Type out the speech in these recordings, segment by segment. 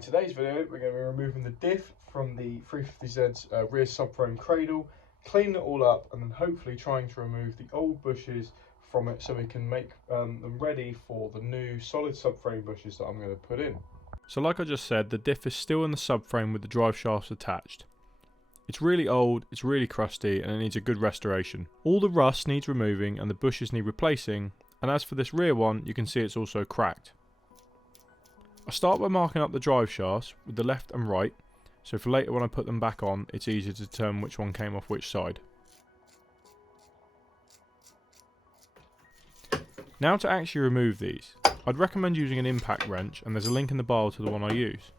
In today's video, we're going to be removing the diff from the 350Z's rear subframe cradle, cleaning it all up, and then hopefully trying to remove the old bushes from it so we can make them ready for the new solid subframe bushes that I'm going to put in. So like I just said, the diff is still in the subframe with the drive shafts attached. It's really old, it's really crusty, and it needs a good restoration. All the rust needs removing and the bushes need replacing, and as for this rear one, you can see it's also cracked. I start by marking up the drive shafts with the left and right, so for later when I put them back on, it's easier to determine which one came off which side. Now to actually remove these, I'd recommend using an impact wrench, and there's a link in the bio to the one I use.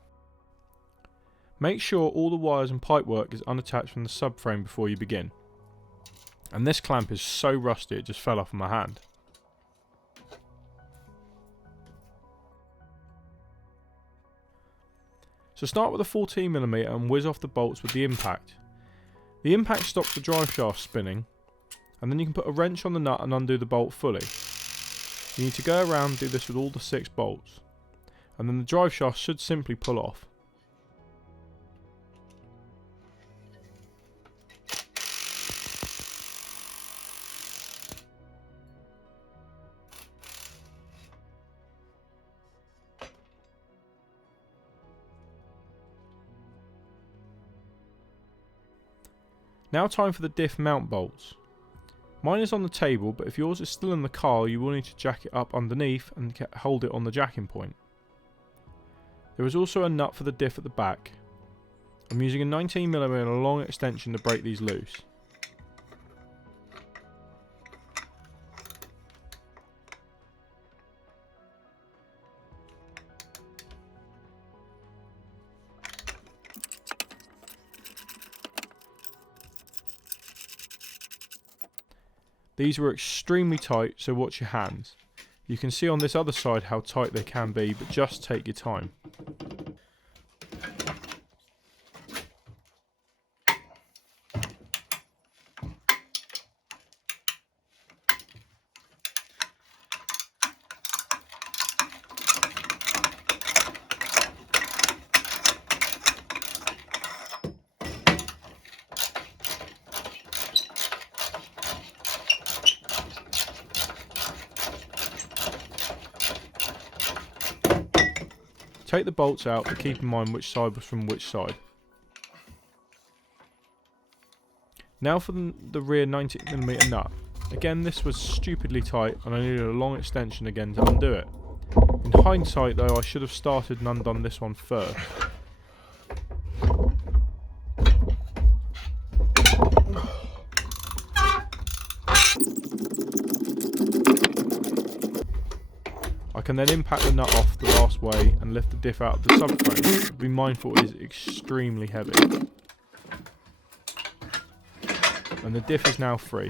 Make sure all the wires and pipework is unattached from the subframe before you begin. And this clamp is so rusty it just fell off my hand. So start with a 14mm and whiz off the bolts with the impact. The impact stops the drive shaft spinning, and then you can put a wrench on the nut and undo the bolt fully. You need to go around and do this with all the 6 bolts, and then the drive shaft should simply pull off. Now time for the diff mount bolts. Mine is on the table, but if yours is still in the car, you will need to jack it up underneath and hold it on the jacking point. There is also a nut for the diff at the back. I'm using a 19mm and a long extension to break these loose. These were extremely tight, so watch your hands. You can see on this other side how tight they can be, but just take your time. Take the bolts out, but keep in mind which side was from which side. Now for the rear 19mm nut. Again, this was stupidly tight and I needed a long extension again to undo it. In hindsight though, I should have started and undone this one first. I can then impact the nut off the last way and lift the diff out of the subframe. Be mindful it is extremely heavy. And the diff is now free.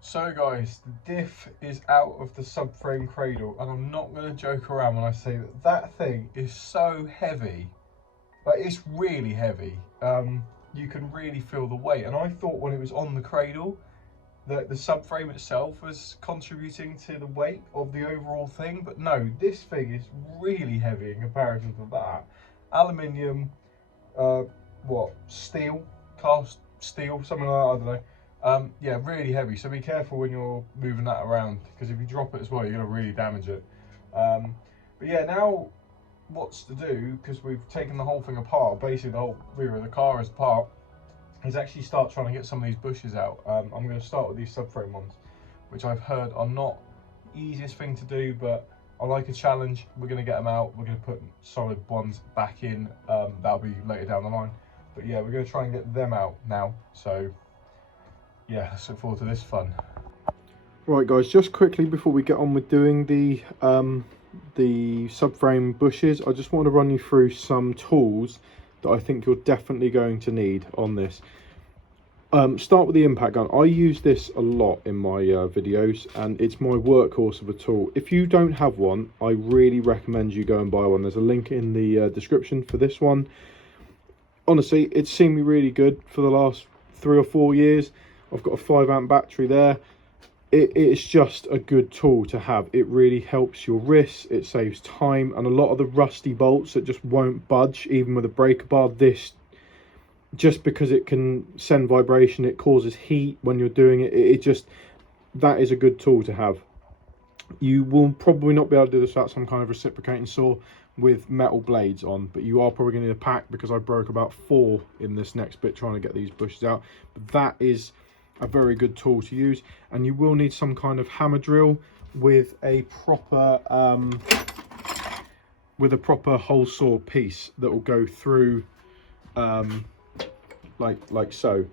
So guys, the diff is out of the subframe cradle, and I'm not going to joke around when I say that that thing is so heavy. Like, it's really heavy. You can really feel the weight, and I thought when it was on the cradle that the subframe itself was contributing to the weight of the overall thing, but no, this thing is really heavy in comparison to that. Aluminium, steel, cast steel, something like that, I don't know. Yeah, really heavy, so be careful when you're moving that around, because if you drop it as well, you're going to really damage it. But yeah, now what's to do, because we've taken the whole thing apart, basically the whole rear of the car is apart, is actually start trying to get some of these bushes out. I'm going to start with these subframe ones, which I've heard are not the easiest thing to do, but I like a challenge. We're going to get them out, we're going to put solid ones back in, that'll be later down the line, but yeah, we're going to try and get them out now, so yeah, let's look forward to this fun. Right guys, just quickly before we get on with doing the subframe bushes, I just want to run you through some tools that I think you're definitely going to need on this. Start with the impact gun. I use this a lot in my videos, and it's my workhorse of a tool. If you don't have one, I really recommend you go and buy one. There's a link in the description for this one. Honestly, it's seen me really good for the last 3 or 4 years. I've got a 5 amp battery there. it's just a good tool to have. It really helps your wrists, it saves time, and a lot of the rusty bolts that just won't budge even with a breaker bar, this, just because it can send vibration, it causes heat when you're doing it, it just, that is a good tool to have. You will probably not be able to do this without some kind of reciprocating saw with metal blades on, but you are probably going to need a pack, because I broke about 4 in this next bit trying to get these bushes out. But that is a very good tool to use, and you will need some kind of hammer drill with a proper hole saw piece that will go through like so.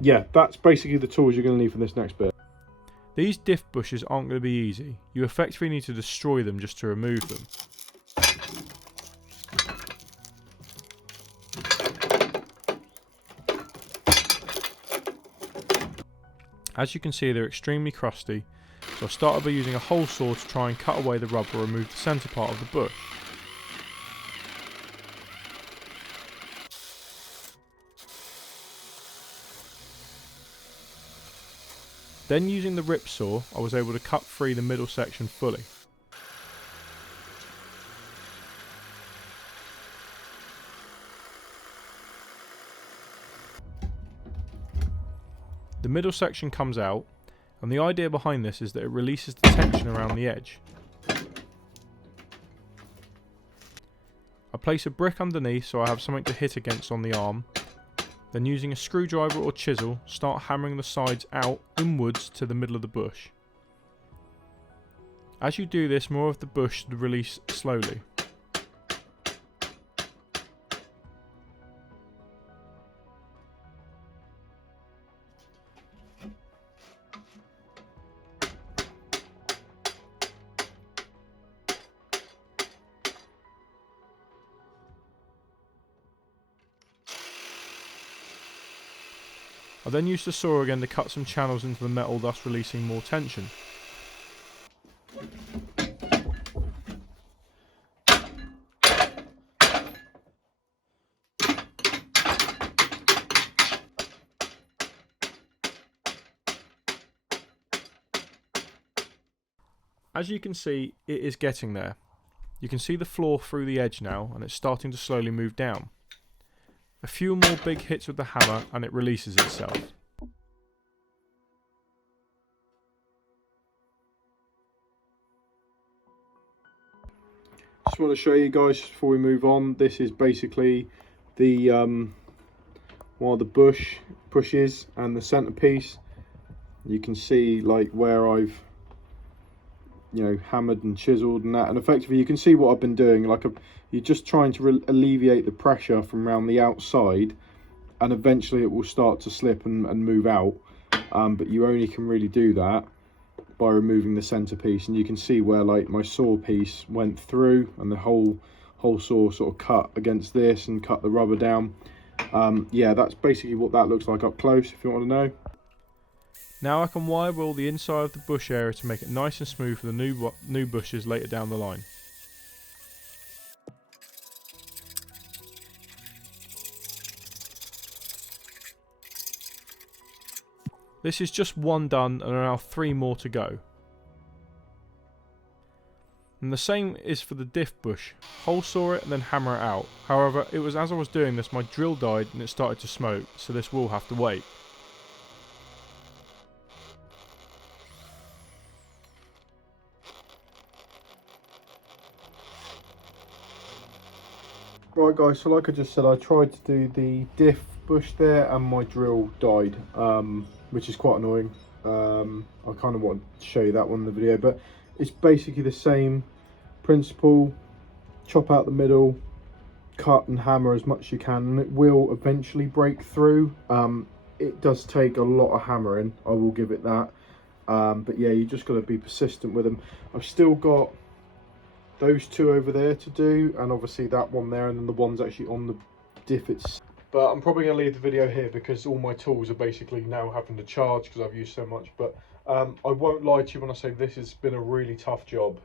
Yeah, that's basically the tools you're going to need for this next bit. These diff bushes aren't going to be easy. You effectively need to destroy them just to remove them. As you can see, they're extremely crusty, so I started by using a hole saw to try and cut away the rubber and remove the centre part of the bush. Then using the rip saw, I was able to cut free the middle section fully. The middle section comes out, and the idea behind this is that it releases the tension around the edge. I place a brick underneath so I have something to hit against on the arm. Then using a screwdriver or chisel, start hammering the sides out inwards to the middle of the bush. As you do this, more of the bush should release slowly. I then used the saw again to cut some channels into the metal, thus releasing more tension. As you can see, it is getting there. You can see the floor through the edge now, and it's starting to slowly move down. A few more big hits with the hammer and it releases itself. Just want to show you guys before we move on, this is basically the one of the bushes and the centerpiece. You can see like where I've hammered and chiseled and that, and effectively you can see what I've been doing. Like you're just trying to alleviate the pressure from around the outside, and eventually it will start to slip and move out, but you only can really do that by removing the centerpiece. And you can see where like my saw piece went through and the whole saw sort of cut against this and cut the rubber down. Yeah, that's basically what that looks like up close if you want to know. Now I can wire roll the inside of the bush area to make it nice and smooth for the new bushes later down the line. This is just one done and there are now 3 more to go. And the same is for the diff bush. Hole saw it and then hammer it out. However, it was as I was doing this my drill died and it started to smoke, so this will have to wait. Right guys, so like I just said, I tried to do the diff bush there and my drill died, which is quite annoying. I kind of want to show you that one in the video, but it's basically the same principle. Chop out the middle, cut and hammer as much as you can, and it will eventually break through. It does take a lot of hammering, I will give it that, but yeah, you just got to be persistent with them. I've still got those 2 over there to do, and obviously that one there, and then the one's actually on the diff itself. But I'm probably going to leave the video here because all my tools are basically now having to charge because I've used so much. But I won't lie to you when I say this has been a really tough job.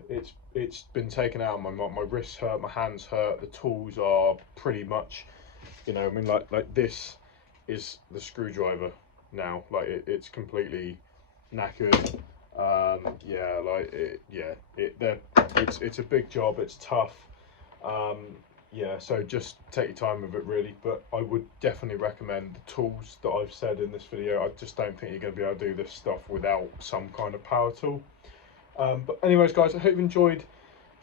It's been taken out. My wrists hurt, my hands hurt. The tools are pretty much, I mean, like this is the screwdriver now. Like it's completely knackered. Yeah, like it's a big job. It's tough. Yeah, so just take your time with it really, but I would definitely recommend the tools that I've said in this video. I just don't think you're going to be able to do this stuff without some kind of power tool. But anyways guys, I hope you enjoyed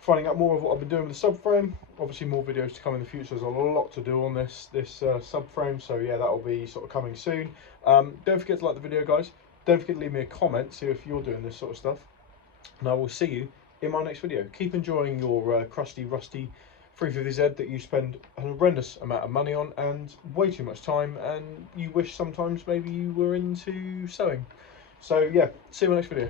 finding out more of what I've been doing with the subframe. Obviously more videos to come in the future. There's a lot to do on this subframe, so yeah, that will be sort of coming soon. Don't forget to like the video guys. Don't forget to leave me a comment, see if you're doing this sort of stuff. And I will see you in my next video. Keep enjoying your crusty, rusty 350Z that you spend a horrendous amount of money on and way too much time, and you wish sometimes maybe you were into sewing. So yeah, see you in my next video.